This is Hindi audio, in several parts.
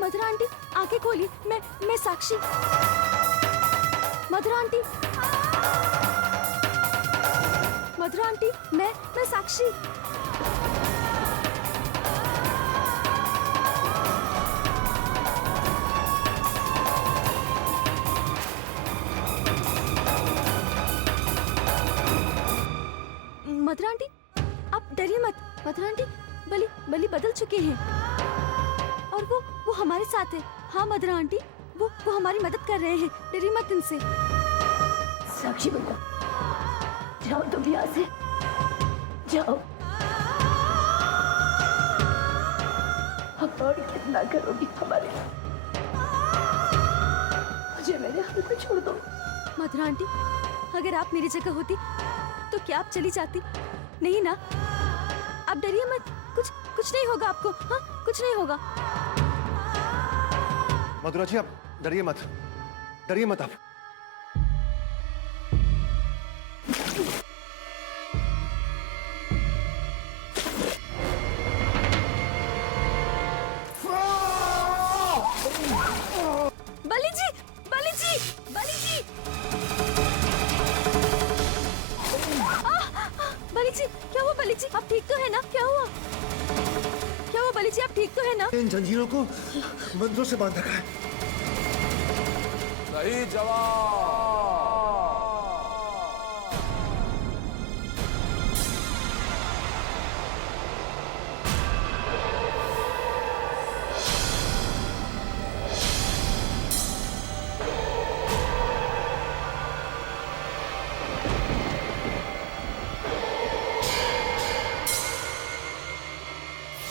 मधुरा आंटी आंखें खोली, मैं साक्षी। मधुरा आंटी, मधुरा आंटी, मैं साक्षी। मधुरा आंटी, आप डरिए मत। मधुरा आंटी, बलि बदल चुके हैं और वो हमारे साथ है। हाँ मधुरा आंटी, वो हमारी मदद कर रहे हैं। डरिए मत इनसे। साक्षी बेटा, जाओ तुम यहाँ से, जाओ। अब और कितना करोगी हमारे लिए? मुझे मेरे हाथ में छोड़ दो। मधुरा आंटी, अगर आप मेरी जगह होती तो क्या आप चली जाती? नहीं ना? आप डरिए मत, कुछ नहीं होगा आपको। हाँ, कुछ नहीं होगा। मधुरा जी, आप डरिए मत, डरिए मत आप। बलि जी, बलि जी, बलि जी! बलि जी, क्या हुआ? बलि जी, आप ठीक तो है ना? क्या हुआ? क्या हुआ बलि जी, आप ठीक तो है ना? इन जंजीरों को मंत्रों से बांध रखा है। सही जवाब।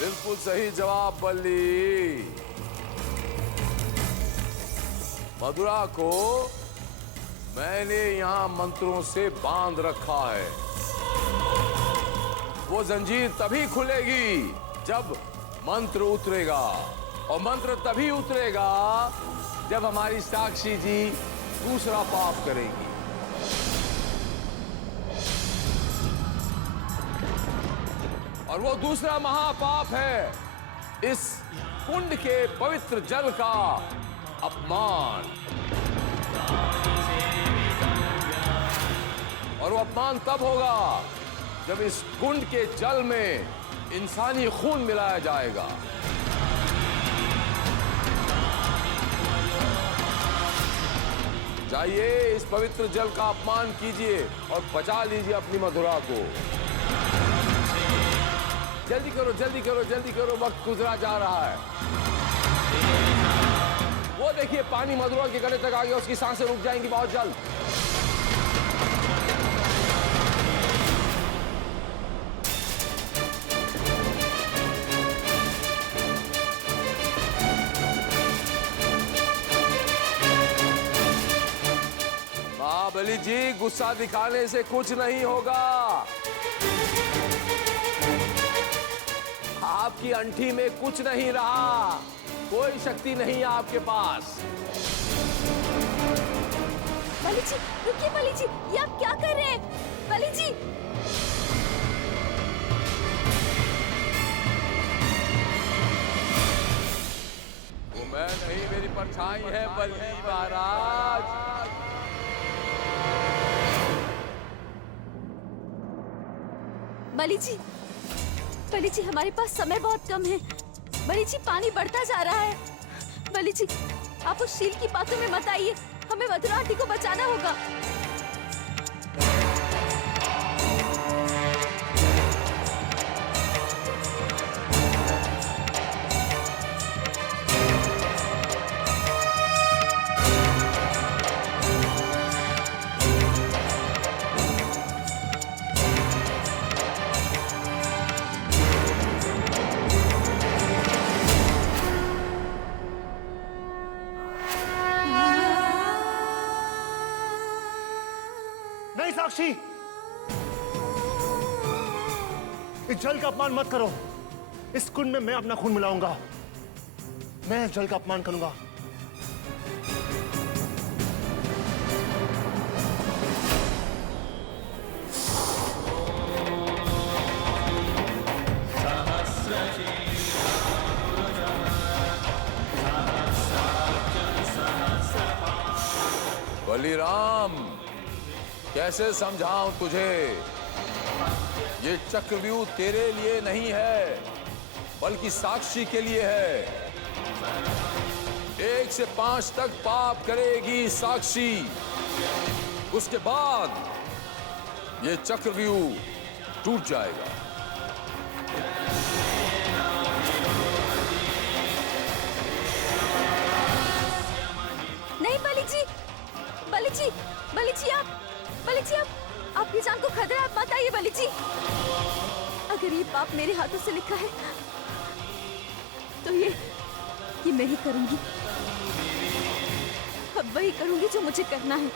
बिल्कुल सही जवाब बल्ली। मधुरा को मैंने यहाँ मंत्रों से बांध रखा है। वो जंजीर तभी खुलेगी जब मंत्र उतरेगा, और मंत्र तभी उतरेगा जब हमारी साक्षी जी दूसरा पाप करेंगी। और वो दूसरा महापाप है इस कुंड के पवित्र जल का अपमान। और वो अपमान तब होगा जब इस कुंड के जल में इंसानी खून मिलाया जाएगा। जाइए, इस पवित्र जल का अपमान कीजिए और बचा लीजिए अपनी मधुरा को। जल्दी करो, जल्दी करो, जल्दी करो, वक्त गुजरा जा रहा है। वो देखिए, पानी मधुरा के गले तक आ गया, उसकी सांसें रुक जाएंगी बहुत जल्द। महाबली जी, गुस्सा दिखाने से कुछ नहीं होगा। आपकी अंठी में कुछ नहीं रहा, कोई शक्ति नहीं है आपके पास। बलि जी, रुकिए बलि जी, ये आप क्या कर रहे हैं? बलि जी! वो मैं नहीं, मेरी परछाई है बल्ली महाराज। बलि जी, बलि जी, हमारे पास समय बहुत कम है। बलि जी, पानी बढ़ता जा रहा है। बलि जी, आप उस शील की बातों में मत आइए, हमें मधुरा आंटी को बचाना होगा। नहीं साक्षी, इस जल का अपमान मत करो। इस कुंड में मैं अपना खून मिलाऊंगा। मैं इस जल का अपमान करूंगा। बलिराम, कैसे समझाऊं तुझे? ये चक्रव्यूह तेरे लिए नहीं है, बल्कि साक्षी के लिए है। 1 से 5 तक पाप करेगी साक्षी, उसके बाद ये चक्रव्यूह टूट जाएगा। नहीं बलि जी, बलि जी, बलि जी आप आपकी जान को खतरा है, आप मत आइए बलि जी। अगर ये पाप मेरे हाथों से लिखा है तो ये मैं ही करूंगी। अब वही करूंगी जो मुझे करना है।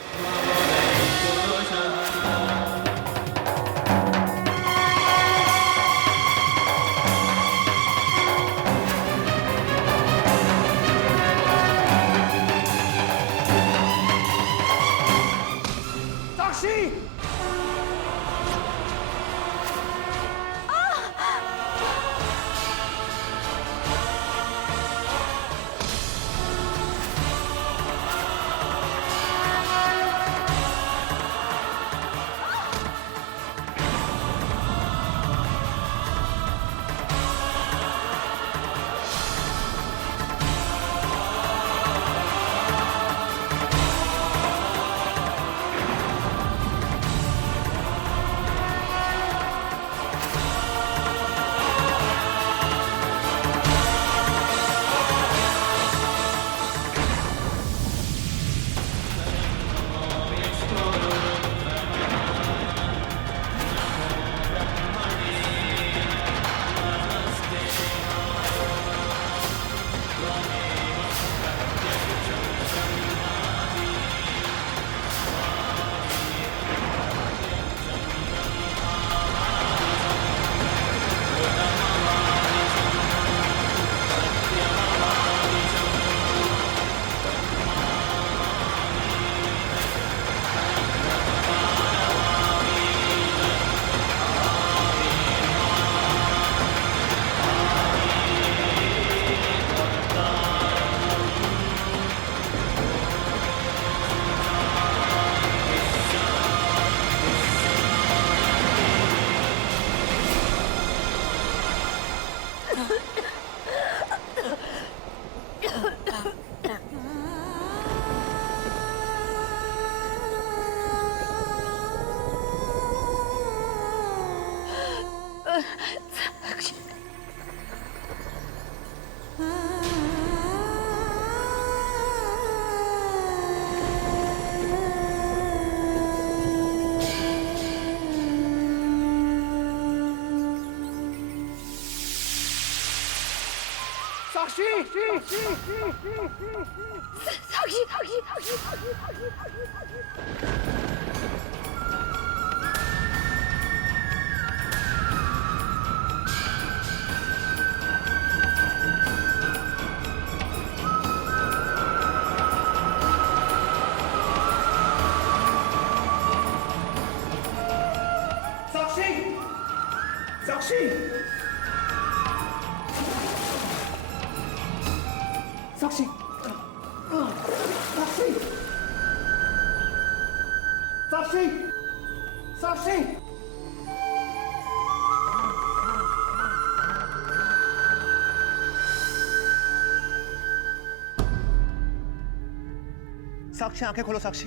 साक्षी आंखें खोलो। साक्षी,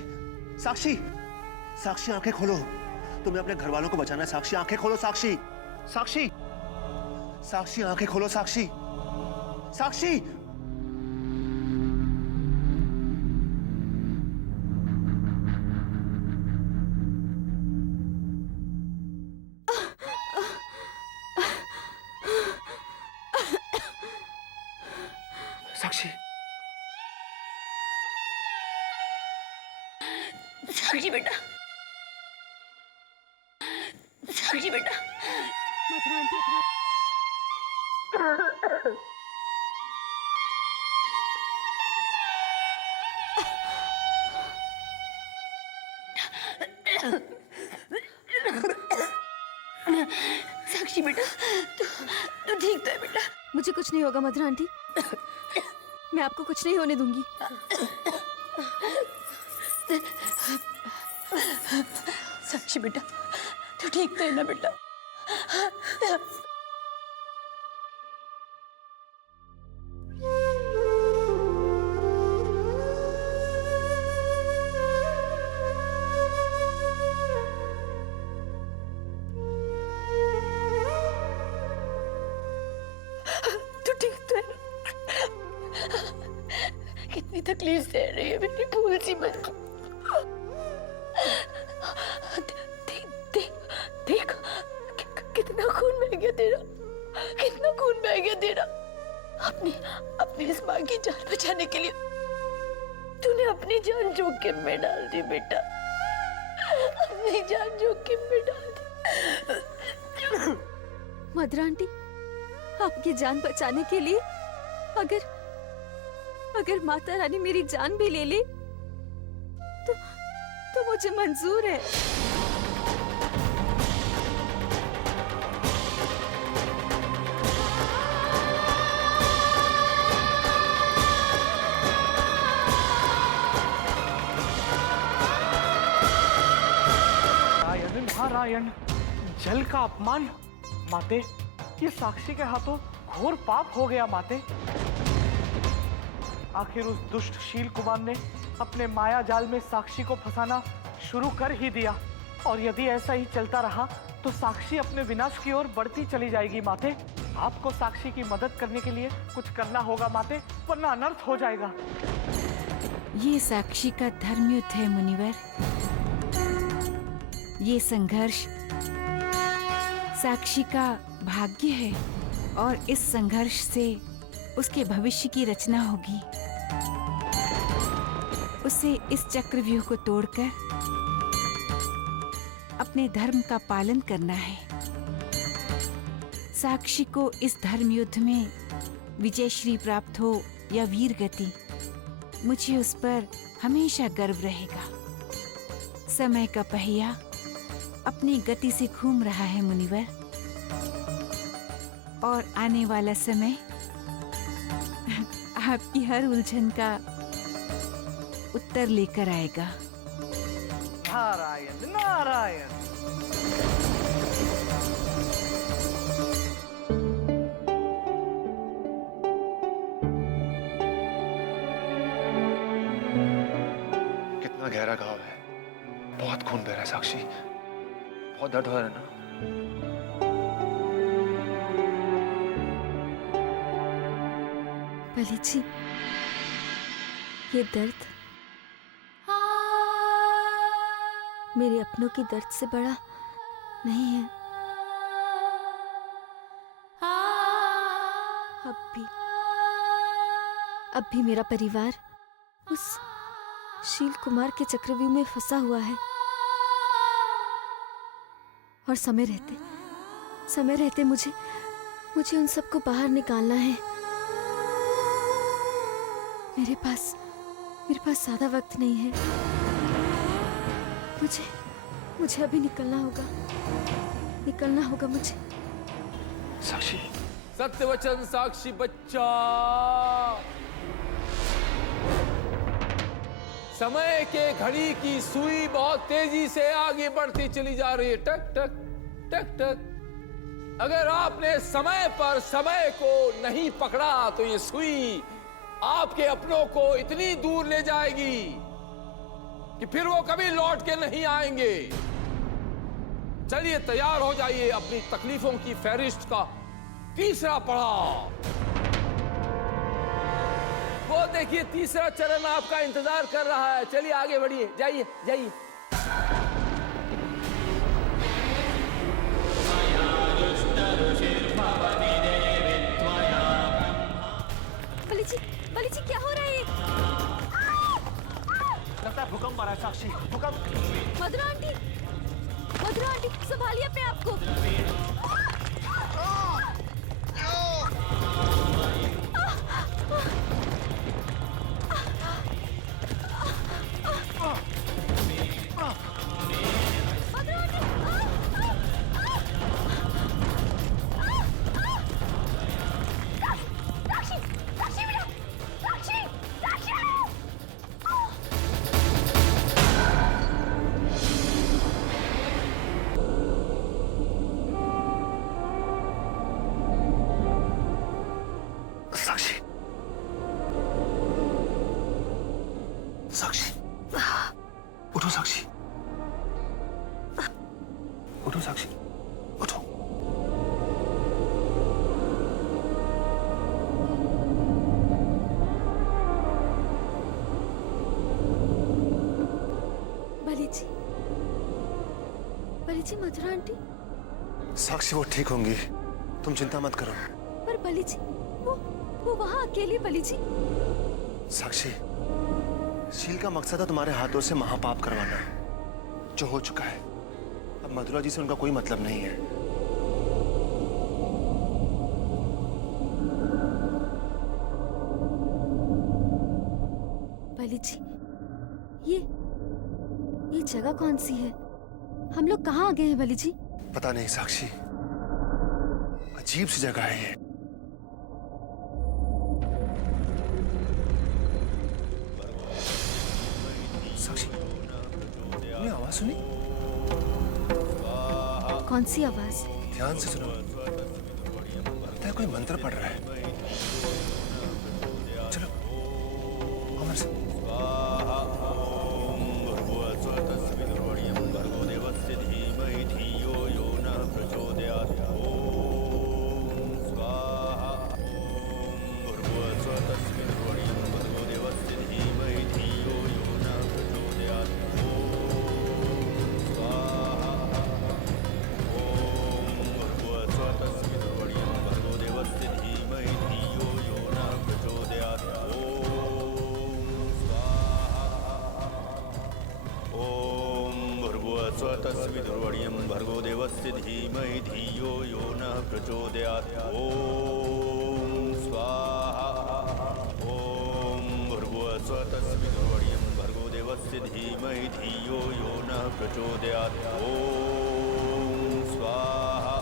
साक्षी, साक्षी आंखें खोलो। तुम्हें अपने घर वालों को बचाना है। साक्षी आंखें खोलो। साक्षी, साक्षी, साक्षी आंखें खोलो। साक्षी, साक्षी। साक्षी, साक्षी बेटा, साक्षी बेटा। मथुरा आंटी, साक्षी बेटा, तू ठीक तो है बेटा? मुझे कुछ नहीं होगा मथुरा आंटी, मैं आपको कुछ नहीं होने दूंगी। साक्षी बेटा, तू ठीक तो है ना बेटा? तू ठीक तो है ना? कितनी तकलीफ दे रही है मेरी भूल सी बच्ची। देख देख देख, कितना खून बह गया तेरा, कितना खून बह गया तेरा। अपनी अपनी इस माँ की जान बचाने के लिए तूने अपनी जान जोखिम में डाल दी बेटा, अपनी जान जोखिम में डाल दी। मदर आंटी, आपकी जान बचाने के लिए अगर अगर माता रानी मेरी जान भी ले ले तो मुझे मंजूर है। नारायण नारायण, जल का अपमान। माते, ये साक्षी के हाथों घोर पाप हो गया माते। आखिर उस दुष्ट शील कुमार ने अपने माया जाल में साक्षी को फंसाना शुरू कर ही दिया, और यदि ऐसा ही चलता रहा तो साक्षी अपने विनाश की ओर बढ़ती चली जाएगी माते। आपको साक्षी की मदद करने के लिए कुछ करना होगा माते, वरना अनर्थ हो जाएगा। ये साक्षी का धर्मयुद्ध है मुनिवर। ये संघर्ष साक्षी का भाग्य है, और इस संघर्ष से उसके भविष्य की रचना होगी। उसे इस चक्रव्यूह को तोड़कर अपने धर्म का पालन करना है। साक्षी को इस धर्म युद्ध में विजयश्री प्राप्त हो या वीर गति, मुझे उस पर हमेशा गर्व रहेगा। समय का पहिया अपनी गति से घूम रहा है मुनिवर, और आने वाला समय आपकी हर उलझन का उत्तर लेकर आएगा। नारायण नारायण। कितना गहरा घाव है, बहुत खून बह रहा है साक्षी, बहुत दर्द हो रहा है ना? बली जी, ये दर्द मेरे अपनों की दर्द से बड़ा नहीं है। अब भी मेरा परिवार उस शील कुमार के चक्रव्यूह में फंसा हुआ है, और समय रहते मुझे उन सबको बाहर निकालना है। मेरे पास ज्यादा वक्त नहीं है। मुझे अभी निकलना होगा मुझे। साक्षी, सत्य वचन साक्षी बच्चा। समय के घड़ी की सुई बहुत तेजी से आगे बढ़ती चली जा रही है, टक टक टक टक। अगर आपने समय पर समय को नहीं पकड़ा तो ये सुई आपके अपनों को इतनी दूर ले जाएगी कि फिर वो कभी लौट के नहीं आएंगे। चलिए तैयार हो जाइए अपनी तकलीफों की फहरिस्त का तीसरा पड़ाव। वो देखिए तीसरा चरण आपका इंतजार कर रहा है। चलिए आगे बढ़िए, जाइए जाइए। बली जी क्या हो रहा है? लगता है भूकंप आ रहा है साक्षी, भूकंप। मधुरा आंटी संभालिए अपने आप को। साक्षी, उठो साक्षी, उठो साक्षी, उठो। बली जी, मथुरा आंटी। साक्षी वो ठीक होंगी, तुम चिंता मत करो। पर बली जी, वो वहां अकेली। बली जी, साक्षी, शील का मकसद है तुम्हारे हाथों से महापाप करवाना, जो हो चुका है। अब मथुरा जी से उनका कोई मतलब नहीं है। बली जी, ये जगह कौन सी है? हम लोग कहाँ आ गए हैं बली जी? पता नहीं साक्षी, अजीब सी जगह है ये। साक्षी, तुमने आवाज सुनी? कौन सी आवाज? ध्यान से सुनो, लगता है कोई मंत्र पढ़ रहा है। चलो अमर से। तस्मिद्वर्यं भर्गो देवस्य धीमहि धियो यो नः प्रचोदयात्। ओम स्वाहा। ओम भूर्भुवः स्वः तस्मिद्वर्यं भर्गो देवस्य धीमहि धियो यो नः प्रचोदयात्। ओम स्वाहा।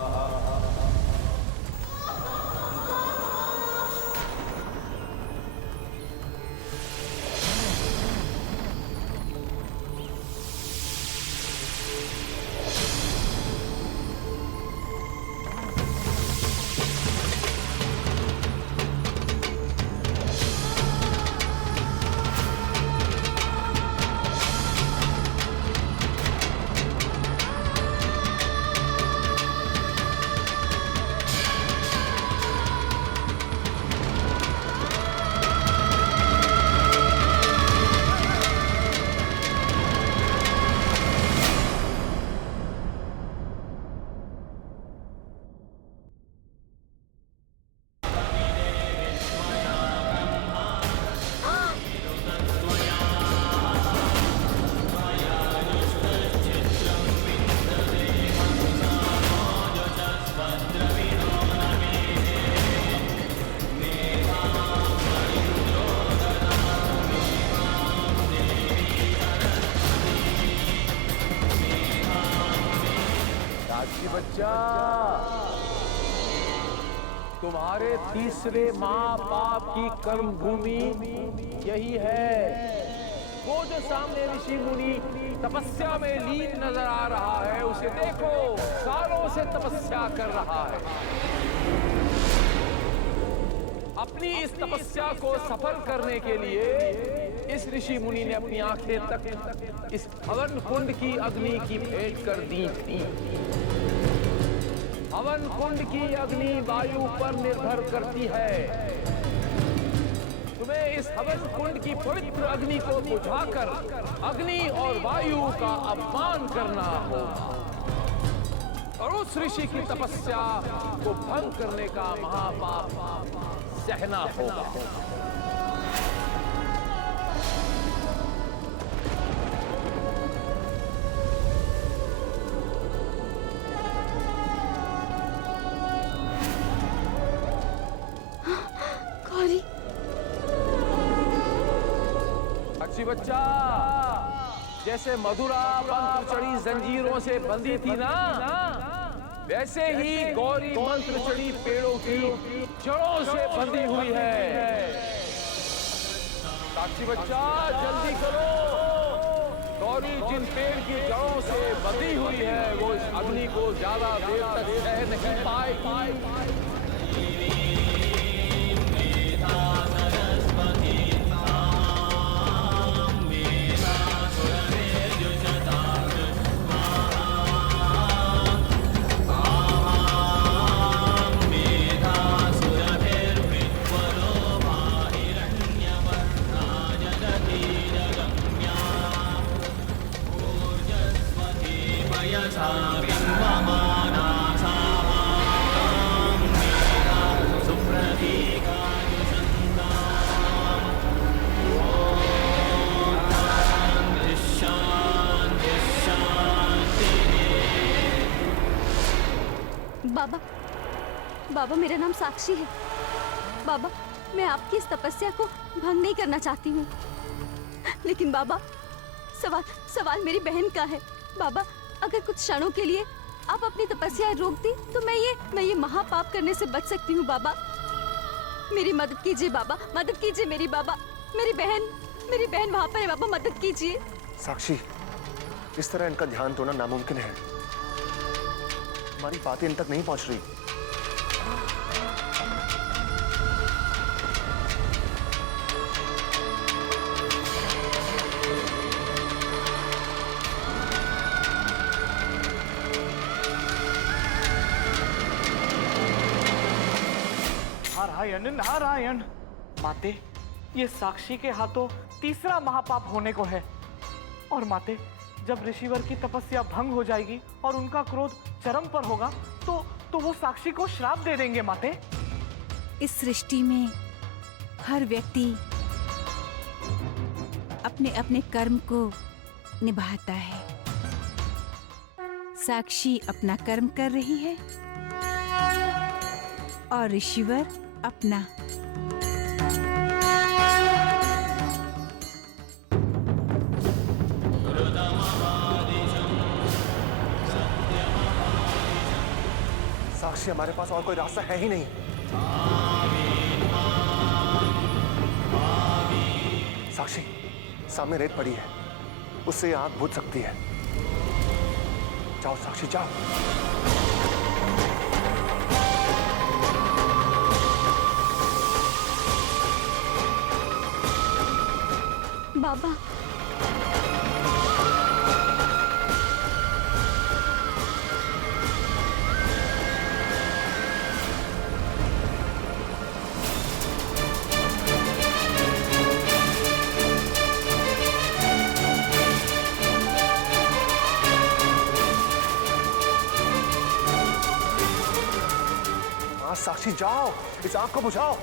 बच्चा, तुम्हारे तीसरे माँ बाप की कर्म भूमि यही है। वो जो सामने ऋषि मुनि तपस्या में लीन नजर आ रहा है, उसे देखो, सालों से तपस्या कर रहा है। अपनी इस तपस्या को सफल करने के लिए इस ऋषि मुनि ने अपनी आंखें तक इस हवन कुंड की अग्नि की भेंट कर दी थी। हवन कुंड की अग्नि वायु पर निर्भर करती है। तुम्हें इस हवन कुंड की पवित्र अग्नि को बुझाकर अग्नि और वायु का अपमान करना होगा और उस ऋषि की तपस्या को भंग करने का महापाप सहना होगा। अच्छी बच्चा, जैसे मधुरा मंत्र चढ़ी जंजीरों से बंधी थी ना, वैसे ही गौरी मंत्र चढ़ी पेड़ों की जड़ों से बंधी हुई है। साक्षी बच्चा, जल्दी करो। गौरी जिन पेड़ की जड़ों से बंधी हुई है, वो इस अग्नि को ज्यादा देर तक सह नहीं पाएगी। बाबा, बाबा मेरा नाम साक्षी है। बाबा, मैं आपकी इस तपस्या को भंग नहीं करना चाहती हूँ, लेकिन बाबा सवाल मेरी बहन का है। बाबा, अगर कुछ क्षणों के लिए आप अपनी तपस्या रोक दी तो मैं ये महापाप करने से बच सकती हूँ। बाबा, मेरी मदद कीजिए बाबा, मदद कीजिए मेरी बाबा। मेरी बहन वहाँ पर है बाबा, मदद कीजिए। साक्षी, इस तरह इनका ध्यान तोड़ना नामुमकिन है। हमारी बातें इन तक नहीं पहुंच रही। नारायण नारायण। माते, ये साक्षी के हाथों तीसरा महापाप होने को है। और माते, जब ऋषिवर की तपस्या भंग हो जाएगी और उनका क्रोध चरम पर होगा तो वो साक्षी को श्राप दे देंगे। माते, इस सृष्टि में हर व्यक्ति अपने अपने कर्म को निभाता है। साक्षी अपना कर्म कर रही है और ऋषिवर अपना। साक्षी, हमारे पास और कोई रास्ता है ही नहीं। साक्षी, सामने रेत पड़ी है, उससे आग बुझ सकती है। जाओ साक्षी, जाओ। बाबा, हाँ साक्षी, जाओ, इस आग को बुझाओ।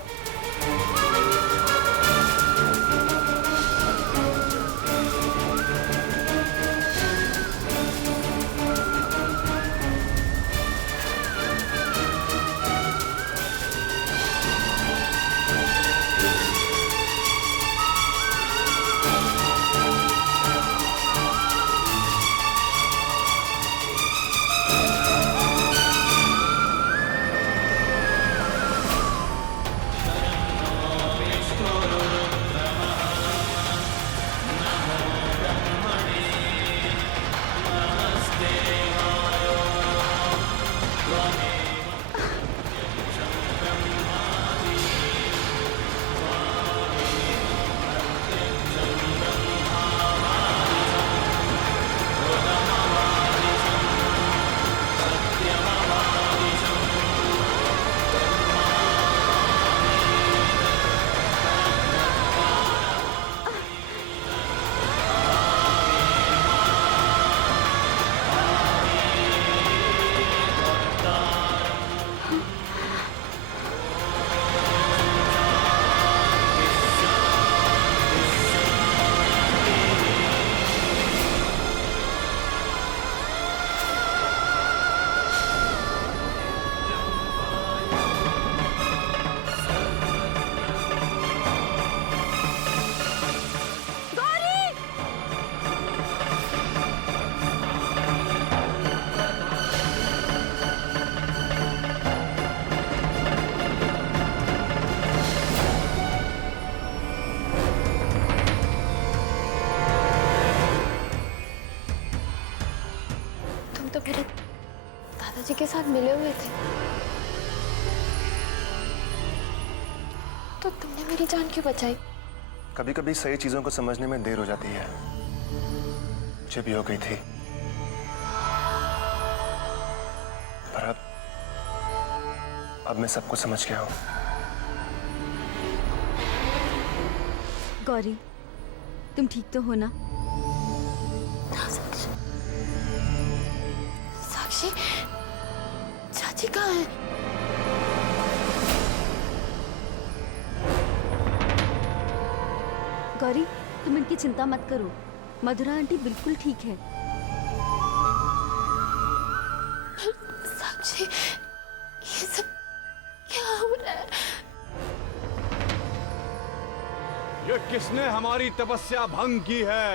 तो मेरे दादाजी के साथ मिले हुए थे, तो तुमने मेरी जान क्यों बचाई? कभी कभी सही चीजों को समझने में देर हो जाती है। मुझे भी हो गई थी, पर अब मैं सब कुछ समझ गया हूं। गौरी, तुम ठीक तो हो ना? चाची चाची कहाँ है? गौरी, तुम इनकी चिंता मत करो। मधुरा आंटी बिल्कुल ठीक है। साक्षी, ये सब क्या हो रहा है? ये किसने हमारी तपस्या भंग की है?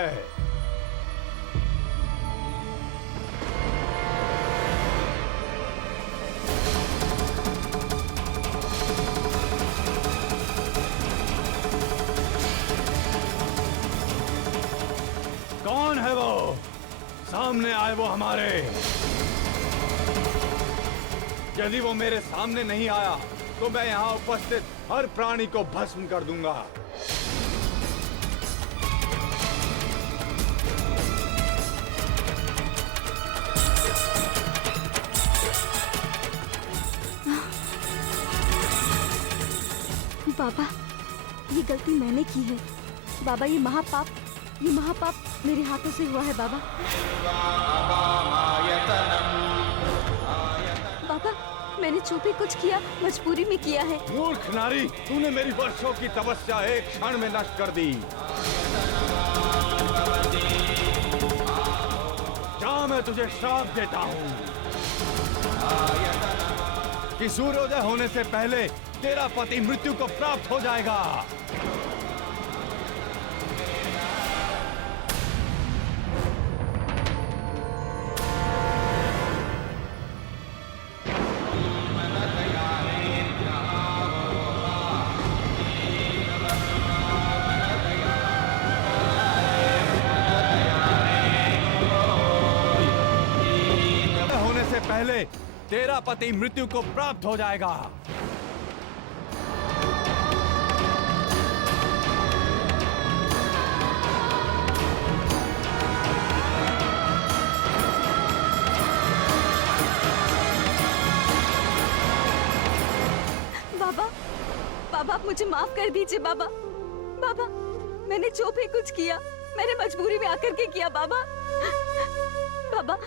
कौन है वो? सामने आए वो हमारे। यदि वो मेरे सामने नहीं आया तो मैं यहाँ उपस्थित हर प्राणी को भस्म कर दूंगा। बाबा, ये गलती मैंने की है। बाबा, ये महापाप मेरे हाथों से हुआ है बाबा। बाबा, मैंने जो भी कुछ किया मजबूरी में किया है। मूर्ख नारी, तूने मेरी वर्षों की तपस्या एक क्षण में नष्ट कर दी। जा, मैं तुझे श्राप देता हूँ कि सूर्योदय होने से पहले तेरा पति मृत्यु को प्राप्त हो जाएगा। होने से पहले तेरा पति मृत्यु को प्राप्त हो जाएगा। बाबा, आप मुझे माफ कर दीजिए बाबा। बाबा, मैंने जो भी कुछ किया मैंने मजबूरी में आकर के किया बाबा। बाबा,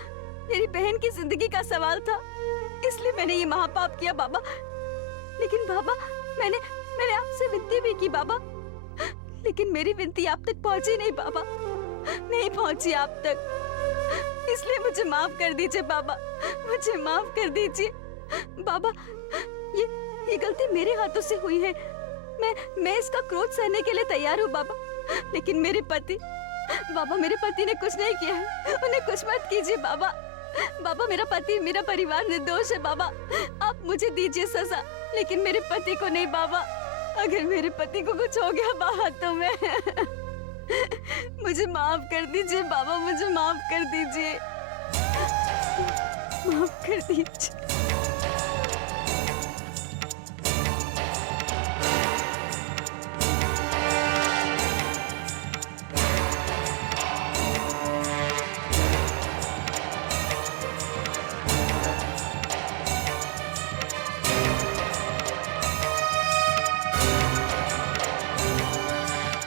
मेरी बहन की जिंदगी का सवाल था, इसलिए मैंने ये महापाप किया बाबा। लेकिन बाबा, मैंने आपसे विनती भी की बाबा, लेकिन मेरी विनती आप तक पहुंची नहीं बाबा, नहीं पहुंची आप तक। इसलिए मुझे माफ कर दीजिए बाबा, मुझे माफ कर दीजिए बाबा। ये गलती मेरे हाथों से हुई है। मैं इसका क्रोध सहने के लिए तैयार हूँ बाबा, लेकिन मेरे पति ने कुछ नहीं किया है, उन्हें कुछ मत कीजिए बाबा। बाबा, मेरा पति, मेरा परिवार निर्दोष है बाबा। आप मुझे दीजिए सजा, लेकिन मेरे पति को नहीं बाबा। अगर मेरे पति को कुछ हो गया बाबा तो मैं मुझे माफ कर दीजिए बाबा, मुझे माफ कर दीजिए, माफ कर दीजिए।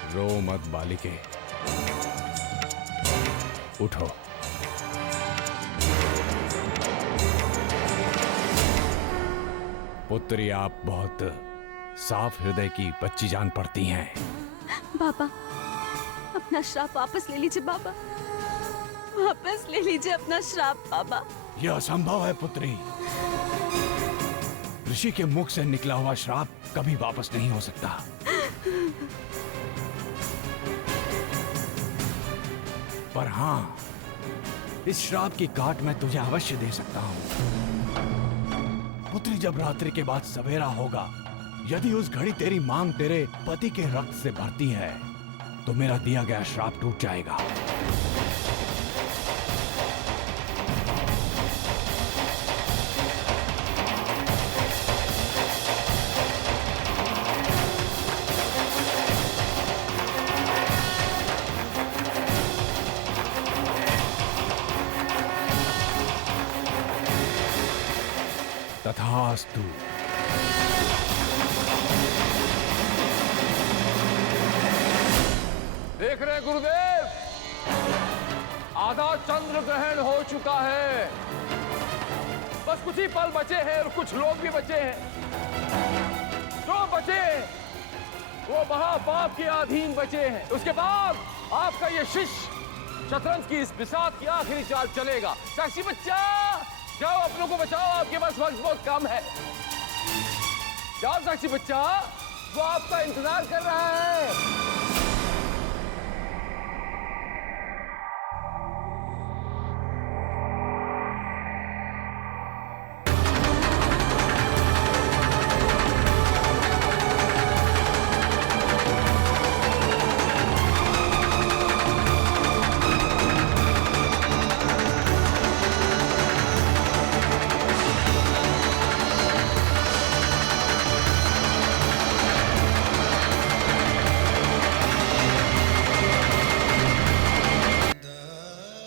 रो मत बालिके, उठो। पुत्री, आप बहुत साफ हृदय की बच्ची जान पड़ती हैं। बाबा, अपना श्राप वापस ले लीजिए बाबा, वापस ले लीजिए अपना श्राप बाबा। यह असंभव है पुत्री। ऋषि के मुख से निकला हुआ श्राप कभी वापस नहीं हो सकता। पर हाँ, इस श्राप की काट मैं तुझे अवश्य दे सकता हूं। पुत्री, जब रात्रि के बाद सवेरा होगा, यदि उस घड़ी तेरी मांग तेरे पति के रक्त से भरती है तो मेरा दिया गया श्राप टूट जाएगा। तथास्तु। देख रहे गुरुदेव, आधा चंद्र ग्रहण हो चुका है। बस कुछ ही पल बचे हैं और कुछ लोग भी बचे हैं। जो बचे हैं वो महापाप के अधीन बचे हैं। उसके बाद आपका ये शिष्य शतरंज की इस बिसात की आखिरी चाल चलेगा। साक्षी बच्चा, जाओ अपनों को बचाओ, आपके पास वक्त बहुत कम है। जाओ साक्षी बच्चा, वो आपका इंतजार कर रहा है।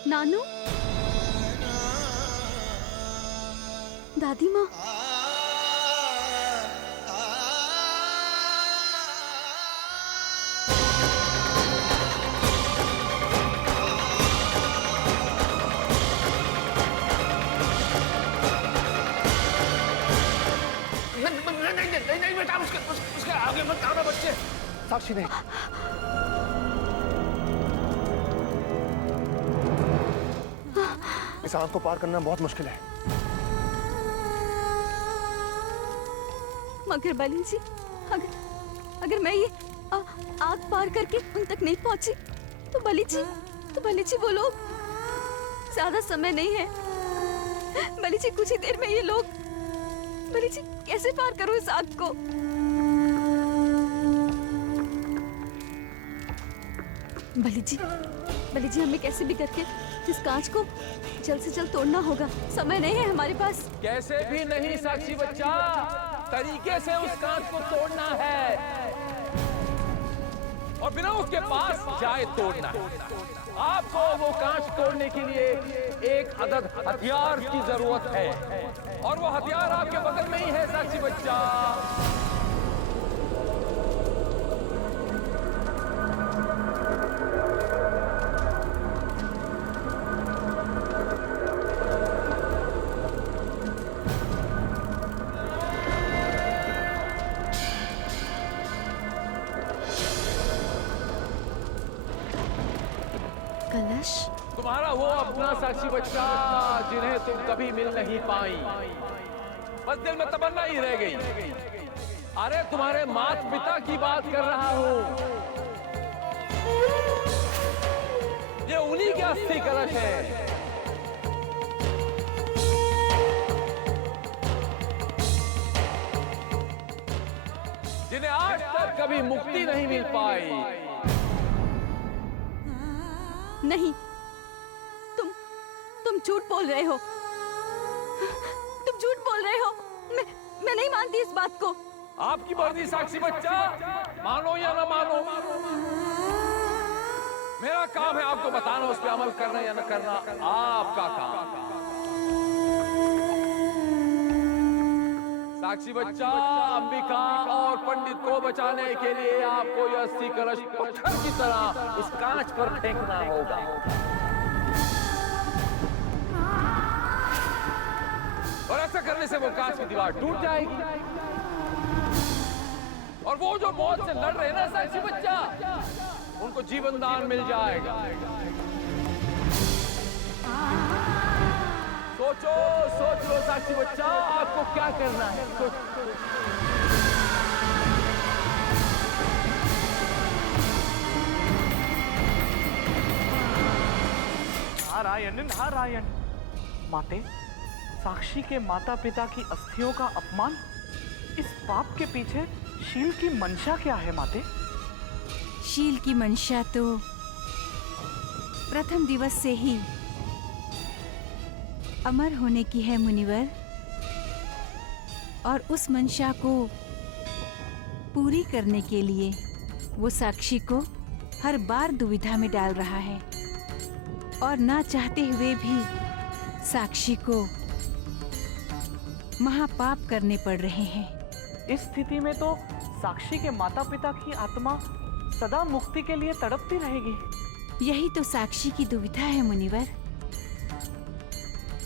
नानू, दादी माँ, नहीं बेटा, उसके आगे मत आना बच्चे। साक्षी नहीं, इस आग को पार करना बहुत मुश्किल है। मगर बली जी, अगर मैं ये आग पार करके उन तक नहीं पहुंची तो बली जी वो लोग, ज्यादा समय नहीं है बली जी, कुछ ही देर में ये लोग, बली जी कैसे पार करूं इस आग को? बली जी हमें कैसे भी करके इस कांच को जल्द से जल्द तोड़ना होगा। समय नहीं है हमारे पास। कैसे भी नहीं साक्षी बच्चा, तरीके से उस कांच को तोड़ना है और बिना उसके पास जाए तोड़ना है। आपको वो कांच तोड़ने के लिए एक अदद हथियार की जरूरत है और वो हथियार आपके बगल में ही है साक्षी बच्चा। कलश, तुम्हारा वो अपना साक्षी बच्चा जिन्हें तुम कभी मिल नहीं पाई, बस दिल में तमन्ना ही रह गई। अरे तुम्हारे माता पिता की बात कर रहा हूँ। ये उन्हीं के अस्थि कलश है। जिन्हें आज तक कभी मुक्ति नहीं मिल पाई। नहीं, तुम झूठ बोल रहे हो। तुम झूठ बोल रहे हो। मैं नहीं मानती इस बात को। आपकी मर्जी साक्षी बच्चा, मानो या ना मानो, मेरा काम है आपको बताना, उस पर अमल करना या न करना आपका काम। साक्षी बच्चा, अंबिका और पंडित को बचाने के लिए आपको यह अस्थि कलश पत्थर की तरह इस कांच पर फेंकना होगा। और ऐसा करने से वो कांच की दीवार टूट जाएगी और वो जो मौत से लड़ रहे हैं ना साक्षी बच्चा, उनको जीवन दान मिल जाएगा। सोचो, सोच लो साक्षी बच्चा, आपको क्या करना है। नारायण नारायण। माते, साक्षी के माता पिता की अस्थियों का अपमान, इस पाप के पीछे शील की मंशा क्या है माते? शील की मंशा तो प्रथम दिवस से ही अमर होने की है मुनिवर, और उस मंशा को पूरी करने के लिए वो साक्षी को हर बार दुविधा में डाल रहा है और ना चाहते हुए भी साक्षी को महापाप करने पड़ रहे हैं। इस स्थिति में तो साक्षी के माता पिता की आत्मा सदा मुक्ति के लिए तड़पती रहेगी। यही तो साक्षी की दुविधा है मुनिवर।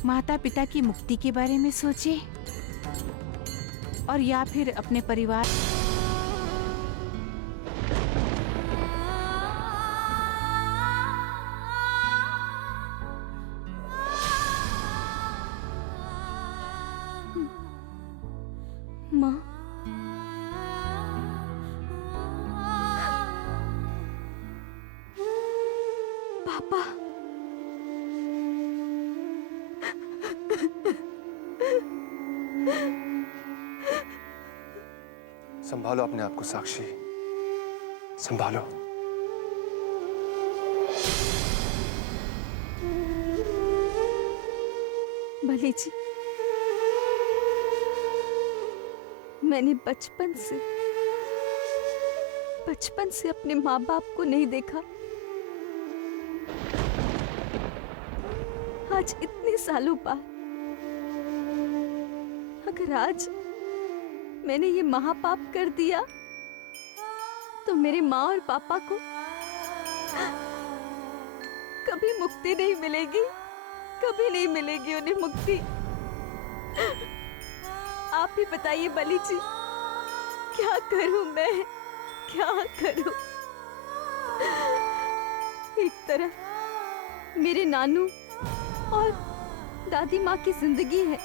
माता पिता की मुक्ति के बारे में सोचे और या फिर अपने परिवार। माँ, पापा, संभालो अपने आप को साक्षी, संभालो। बली जी, मैंने बचपन से अपने माँ बाप को नहीं देखा। आज इतने सालों बाद अगर आज मैंने ये महापाप कर दिया तो मेरे माँ और पापा को कभी मुक्ति नहीं मिलेगी, कभी नहीं मिलेगी उन्हें मुक्ति। आप ही बताइए बली जी, क्या करूं मैं, क्या करूं? एक तरफ मेरे नानू और दादी माँ की जिंदगी है,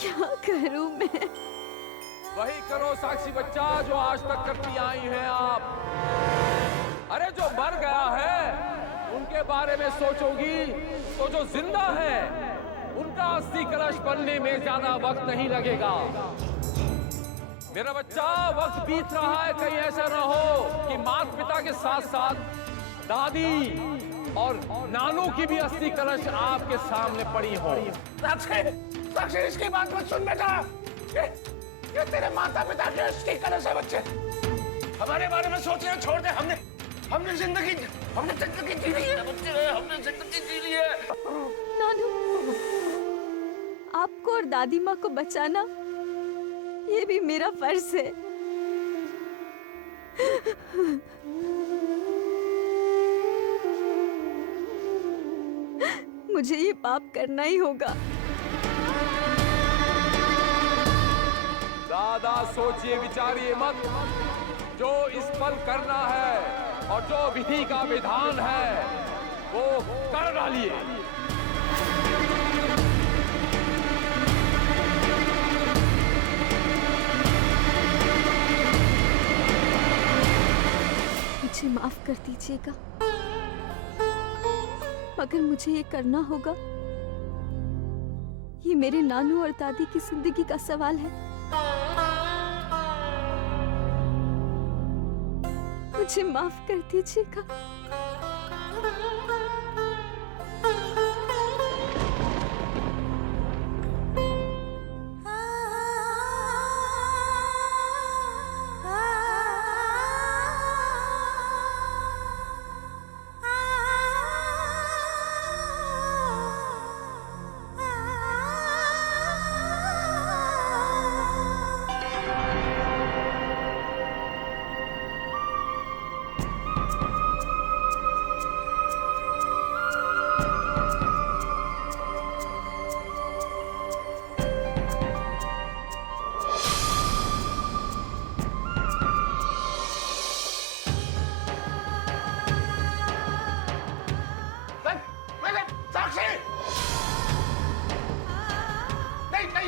क्या करूं मैं? वही करो साक्षी बच्चा जो आज तक करती आई हैं आप। अरे जो मर गया है उनके बारे में सोचोगी तो जो जिंदा है उनका अस्थि कलश बनने में ज्यादा वक्त नहीं लगेगा। मेरा बच्चा, वक्त बीत रहा है, कहीं ऐसा ना हो कि माता पिता के साथ साथ दादी और नानू की भी अस्थि कलश आपके सामने पड़ी हो। साक्षी, इसकी बात मत सुन बेटा। ये तेरे माता पिता के अस्थि कलश है बच्चे। हमारे बारे में सोचना छोड़ दे। हमने जिंदगी जी ली है बच्चे, हमने जिंदगी जी ली है। नानू, आपको और दादी माँ को बचाना ये भी मेरा फर्ज है। मुझे ये पाप करना ही होगा। ज्यादा सोचिए विचारिए मत, जो इस पल करना है और जो विधि का विधान है वो कर डालिए। मुझे माफ कर दीजिएगा, मगर मुझे ये करना होगा। ये मेरे नानू और दादी की जिंदगी का सवाल है। मुझे माफ कर दीजिएगा।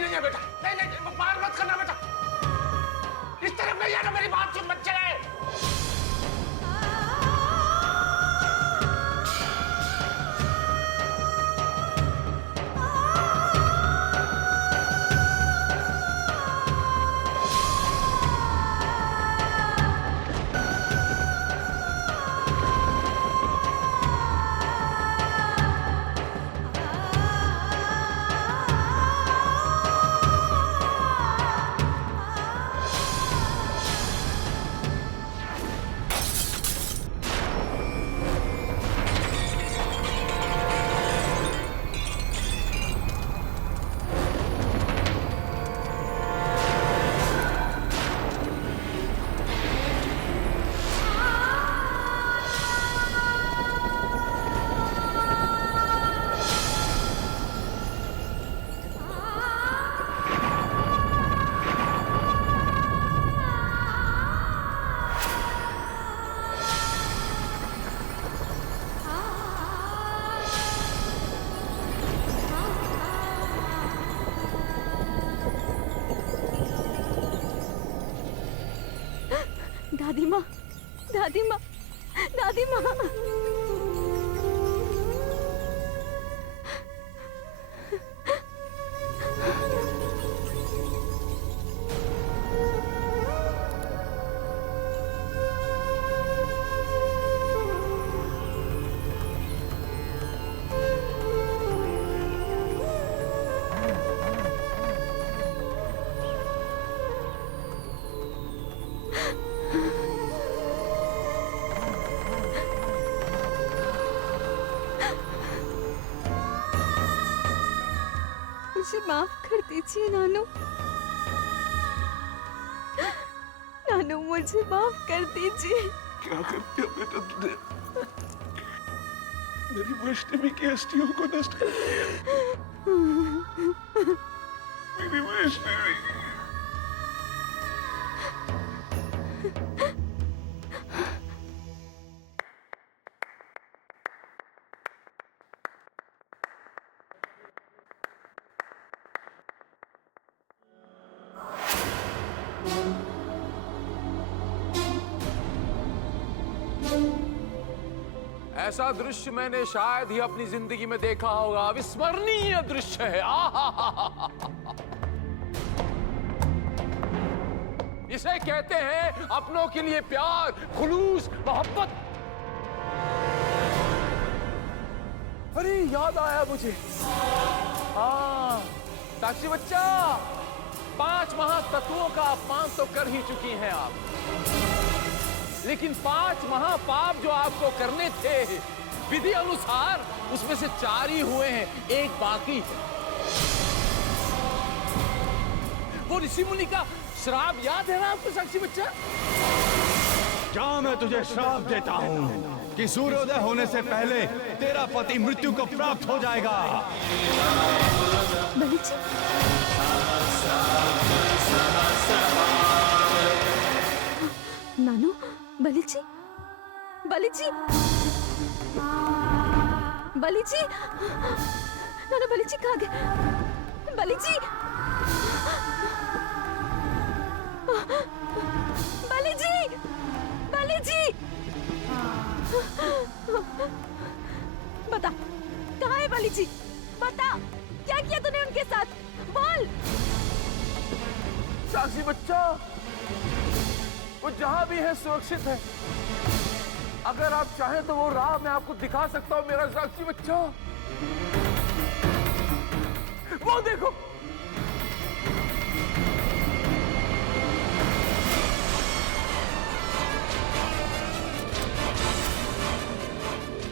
नहीं बेटा, नहीं, बार मत करना बेटा। इस तरफ नहीं आना, मेरी बात सुन बच्चे। दादी माँ, दादी माँ, दादी माँ। मुझे माफ कर दीजिए नानू। नानू मुझे माफ कर दीजिए। क्या कर दिया बेटा तुमने? मेरी वैष्णवी की हस्तियों को नष्ट कर दिया। मेरी वैष्णवी। ऐसा दृश्य मैंने शायद ही अपनी जिंदगी में देखा होगा। अविस्मरणीय दृश्य है। इसे कहते हैं अपनों के लिए प्यार, खुलूस, मोहब्बत। अरे याद आया मुझे। साक्षी बच्चा, 5 महातत्वों का अपमान तो कर ही चुकी हैं आप, लेकिन 5 महापाप जो आपको करने थे विधि अनुसार उसमें से 4 ही हुए हैं, 1 बाकी है। वो ऋषि मुनि का श्राप याद है ना आपको साक्षी बच्चा? क्या मैं तुझे श्राप देता हूँ कि सूर्योदय होने से पहले तेरा पति मृत्यु को प्राप्त हो जाएगा। बलि जी, नानू, बलि जी, बलि जी, बलि जी, नानू बलि जी कहाँ गए? बलि जी, बलि जी, बलि जी, बता कहाँ है बलि जी? बता क्या किया तूने उनके साथ? बोल। साक्षी बच्चा, वो जहां भी है सुरक्षित है। अगर आप चाहें तो वो राह मैं आपको दिखा सकता हूं मेरा साक्षी बच्चा। वो देखो,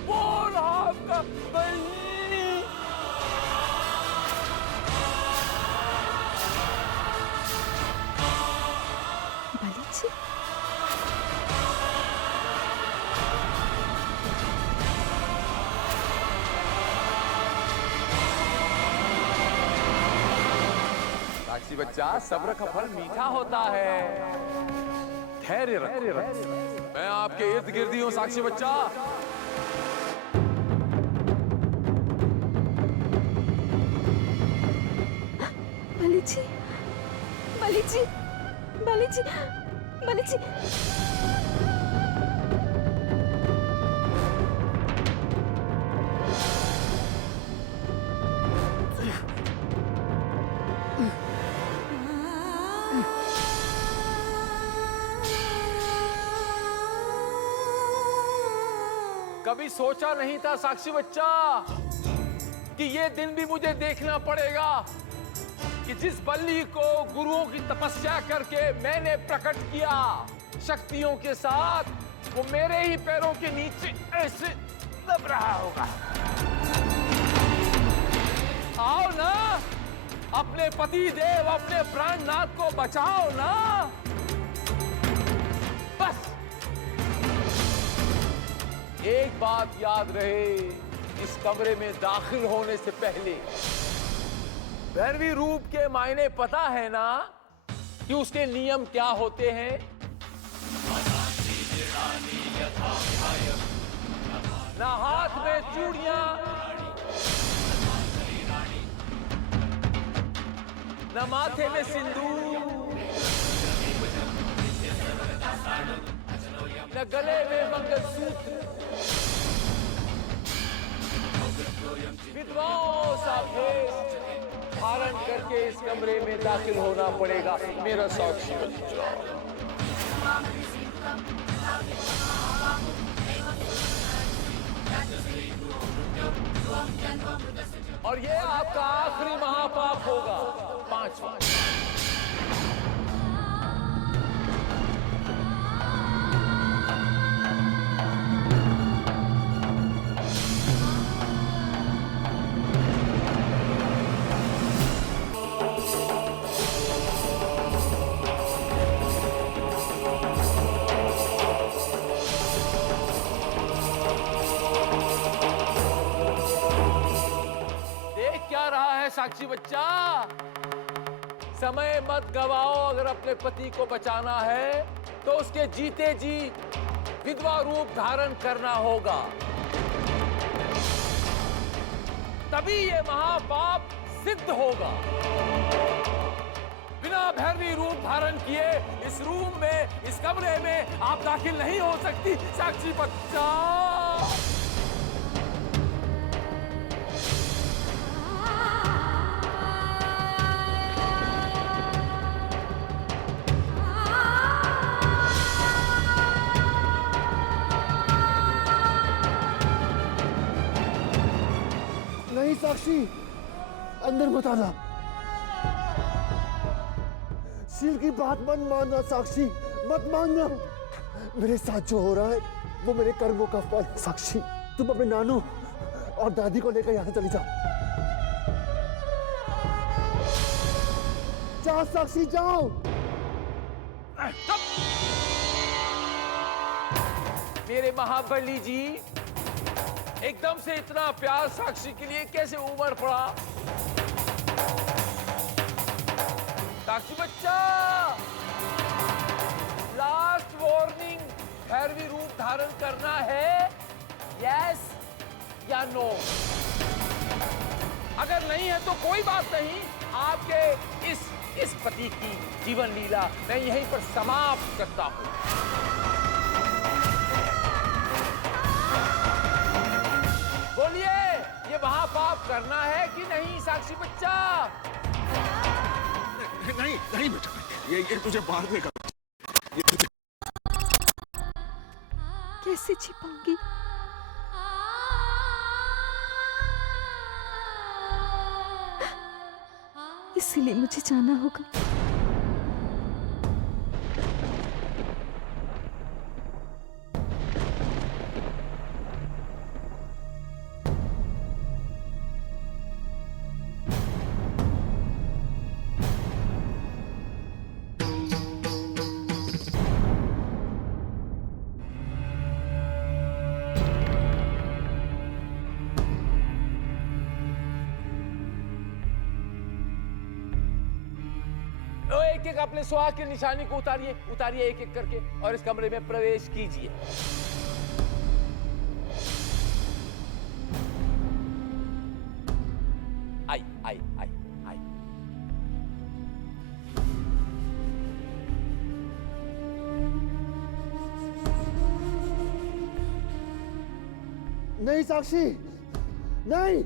वो रहा आपका बलि। बलि जी, साक्षी बच्चा, सब्र का फल मीठा होता है। धैर्य रख। मैं आपके इर्द गिर्द ही हूं साक्षी बच्चा। बलि जी, बलि जी, बलि जी, बलि जी। कभी सोचा नहीं था साक्षी बच्चा कि ये दिन भी मुझे देखना पड़ेगा कि जिस बलि को गुरुओं की तपस्या करके मैंने प्रकट किया शक्तियों के साथ, वो मेरे ही पैरों के नीचे ऐसे दब रहा होगा। आओ ना, अपने पति देव, अपने प्राणनाथ को बचाओ ना। बस एक बात याद रहे, इस कमरे में दाखिल होने से पहले भैरवी रूप के मायने पता है ना कि उसके नियम क्या होते हैं? ना हाथ में चूड़ियां, न माथे में सिंदूर, न गले में मंगलसूत्र। विधवाओं सा भेष धारण करके इस कमरे में दाखिल होना पड़ेगा मेरा साक्षी बच्चा। और ये आपका आखिरी महापाप होगा, 5वां। साक्षी बच्चा, समय मत गवाओ। अगर अपने पति को बचाना है तो उसके जीते जी विधवा रूप धारण करना होगा, तभी ये महापाप सिद्ध होगा। बिना भैरवी रूप धारण किए इस रूम में, इस कमरे में आप दाखिल नहीं हो सकती साक्षी बच्चा। नहीं साक्षी, अंदर मत आना। शील की बात मत मानना साक्षी, मत मानना। मेरे साथ जो हो रहा है वो मेरे कर्मों का फल है साक्षी। तुम अपने नानू और दादी को लेकर यहाँ से चली जाओ। जाओ साक्षी, जाओ। मेरे महाबली जी, एकदम से इतना प्यार साक्षी के लिए कैसे उमड़ पड़ा? साक्षी बच्चा, लास्ट वार्निंग, भैरवी रूप धारण करना है, यस या नो? अगर नहीं है तो कोई बात नहीं, आपके इस पति की जीवन लीला मैं यहीं पर समाप्त करता हूं। बोलिए, ये महापाप करना है कि नहीं साक्षी बच्चा? नहीं नहीं बेटा, ये तुझे बाद में करना। कैसे छिपाऊंगी? इसीलिए मुझे जाना होगा। एक एक अपने सुहाग की निशानी को उतारिए, उतारिए एक एक करके, और इस कमरे में प्रवेश कीजिए। आई आई आई आई। नहीं साक्षी, नहीं।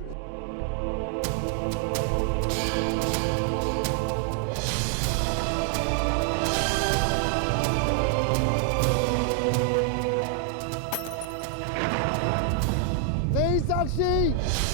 नहीं साक्षी।